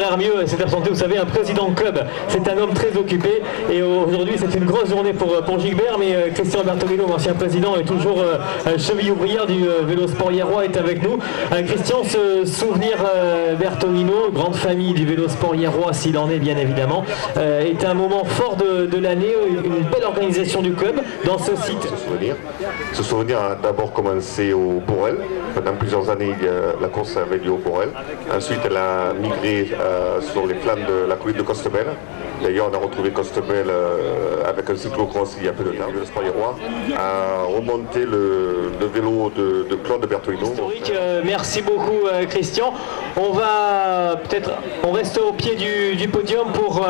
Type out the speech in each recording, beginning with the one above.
Mieux s'est absenté, vous savez, un président de club, c'est un homme très occupé et aujourd'hui c'est une grosse journée pour Gilbert, mais Christian Bertolino, ancien président et toujours cheville ouvrière du vélo sport hierrois, est avec nous. Christian, ce souvenir Bertolino, grande famille du vélo sport hierrois s'il en est bien évidemment, est un moment fort de l'année, une belle organisation du club dans ce site. Ce souvenir a d'abord commencé au Borel. Pendant plusieurs années, la course avait lieu au Borel. Ensuite, elle a migré sur les flancs de la colline de Costebel. D'ailleurs, on a retrouvé Costebel avec un cyclocross il y a peu de temps. Le sport hierrois a remonté le vélo de Claude Bertolino. Merci beaucoup Christian. On reste au pied du podium pour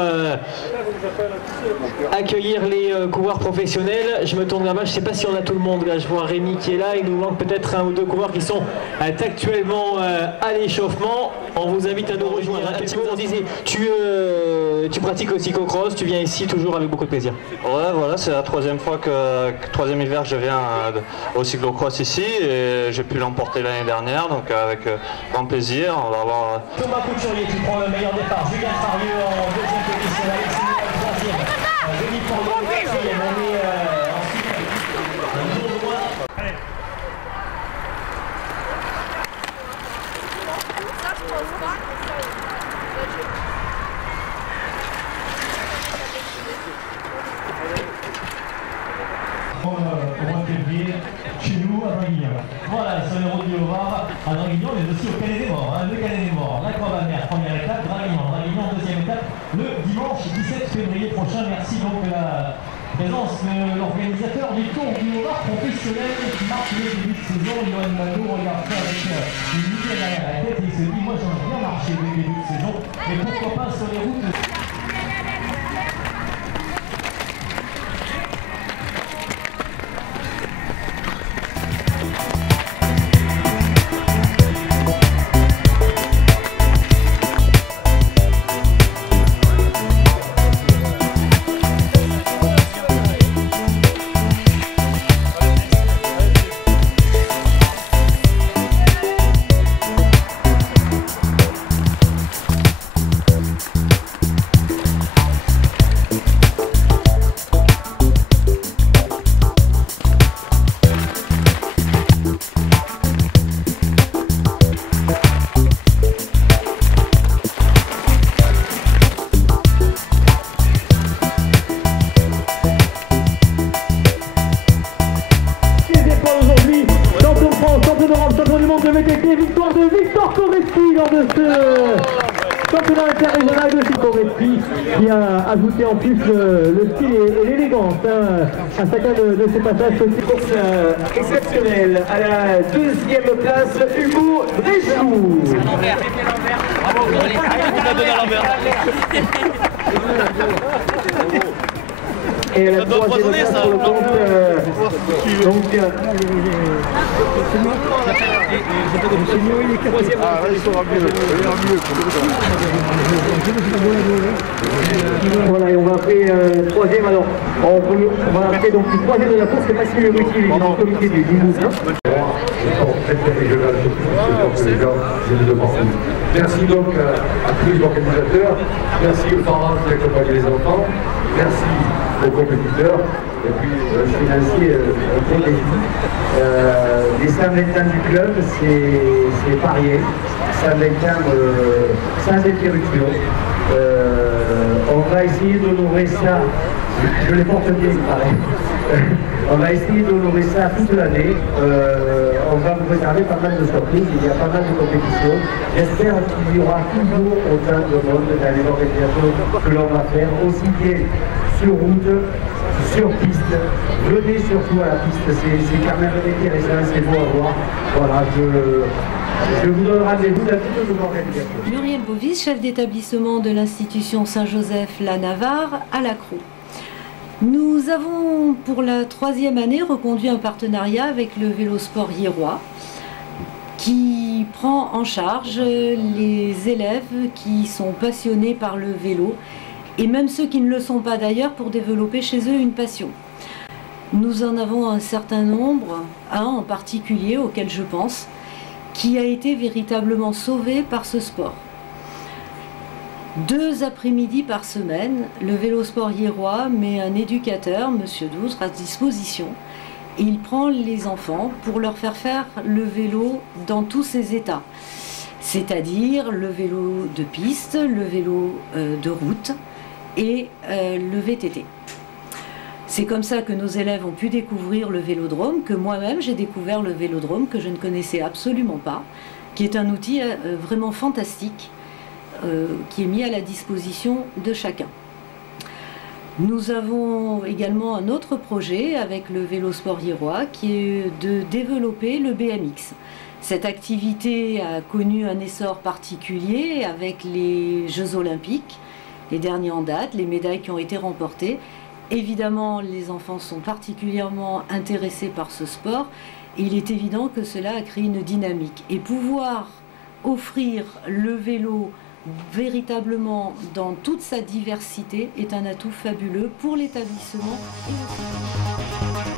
accueillir les coureurs professionnels. Je me tourne là-bas, je ne sais pas si on a tout le monde là. Je vois Rémi qui est là, il nous manque peut-être un ou deux coureurs qui sont actuellement à l'échauffement. On vous invite à nous rejoindre. On disait, tu pratiques le cyclocross, tu viens ici toujours avec beaucoup de plaisir. Ouais, voilà, c'est la troisième hiver que je viens au cyclocross ici et j'ai pu l'emporter l'année dernière, donc avec grand plaisir. On va avoir Thomas Couturier qui prend le meilleur départ, Julien Farieux en deuxième position, Alexis Noël troisième, Denis Fournier quatrième, on est au mois de février, chez nous à Draguignan. Voilà, sur les routes du Haut-Var, à Draguignan, mais aussi au Calais des Morts. Le Calais des Morts, la Croix-Valmer, première étape, Draguignan, deuxième étape, le dimanche 17 février prochain. Merci donc de la présence de l'organisateur du Tour du Haut-Var professionnel qui marque le début de saison. Johan Malou regarde ça avec une idée derrière la tête et il se dit, moi j'aimerais bien marcher dès le début de saison, mais pourquoi pas sur les routes. Victoire de Victor Coresti lors de ce championnat interrégional de Coresti qui a ajouté en plus le style et l'élégance à chacun de ses passages. Course exceptionnelle. À la deuxième place, Hugo Bréjou. Et la troisième place pour le compte voilà, et on va appeler troisième. Alors on va appeler donc le troisième de la course, c'est Massimo Ruti, il est dans le comité du Limousin. Merci donc à tous les organisateurs, merci aux parents qui accompagnent les enfants, merci aux compétiteurs, et puis financier un gros défi. Les 120 ans du club, c'est parier, 120 ans sans interruption. On va essayer d'honorer ça, je les porte bien, il paraît. On va essayer d'honorer ça toute l'année. On va vous réserver pas mal de surprises, il y a pas mal de compétitions. J'espère qu'il y aura toujours autant de monde dans les organisations que l'on va faire, aussi bien sur route, sur piste. Venez surtout à la piste, c'est quand même intéressant, c'est beau à voir. Voilà, je vous donne rendez-vous dans toutes nos organisations. Muriel Bovis, chef d'établissement de l'institution Saint-Joseph-La Navarre à Lacroix. Nous avons pour la troisième année reconduit un partenariat avec le Vélo Sport Hierrois qui prend en charge les élèves qui sont passionnés par le vélo et même ceux qui ne le sont pas d'ailleurs pour développer chez eux une passion. Nous en avons un certain nombre, un en particulier auquel je pense, qui a été véritablement sauvé par ce sport. 2 après-midi par semaine, le Vélosport Hiérois met un éducateur, M. Doutre, à disposition. Et il prend les enfants pour leur faire le vélo dans tous ses états. C'est-à-dire le vélo de piste, le vélo de route et le VTT. C'est comme ça que nos élèves ont pu découvrir le vélodrome, que moi-même j'ai découvert le vélodrome que je ne connaissais absolument pas, qui est un outil vraiment fantastique qui est mis à la disposition de chacun. Nous avons également un autre projet avec le Vélosport Hiérois qui est de développer le BMX. Cette activité a connu un essor particulier avec les Jeux Olympiques, les derniers en date, les médailles qui ont été remportées. Évidemment, les enfants sont particulièrement intéressés par ce sport et il est évident que cela a créé une dynamique. Et pouvoir offrir le vélo véritablement dans toute sa diversité est un atout fabuleux pour l'établissement et le